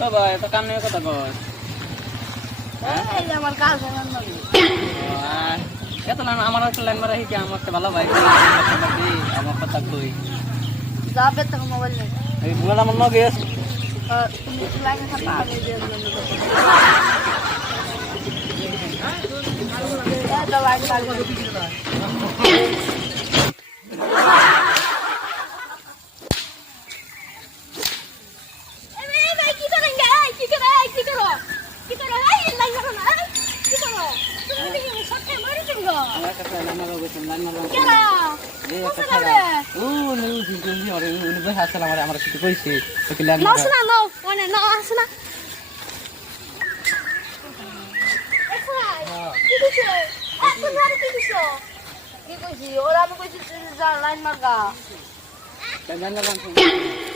বাবা এত কাম নিয়ে কথা কস এই যে আমার গার্লফ্রেন্ড নাকি এত লাইন আমার একটা লাইন মারা হিকে আমার তো ভালো ভাই আমার কথা কই যাবে তো মোবাইল নেই এই বুড়া আমার নগে তুমি লাগে খাতা আমি দিয়ে দিলাম এটা লাইন আমার কাছে লাইন মারা গেছে লাইন মারা এই একটা খারাপ ও নিউ জিজু নি আরে উনি ভাই হাসলা আমার আমার সাথে কইছে তো লাইন মারা ওরা আমি কইছি লাইন মার্কা লাইন মারা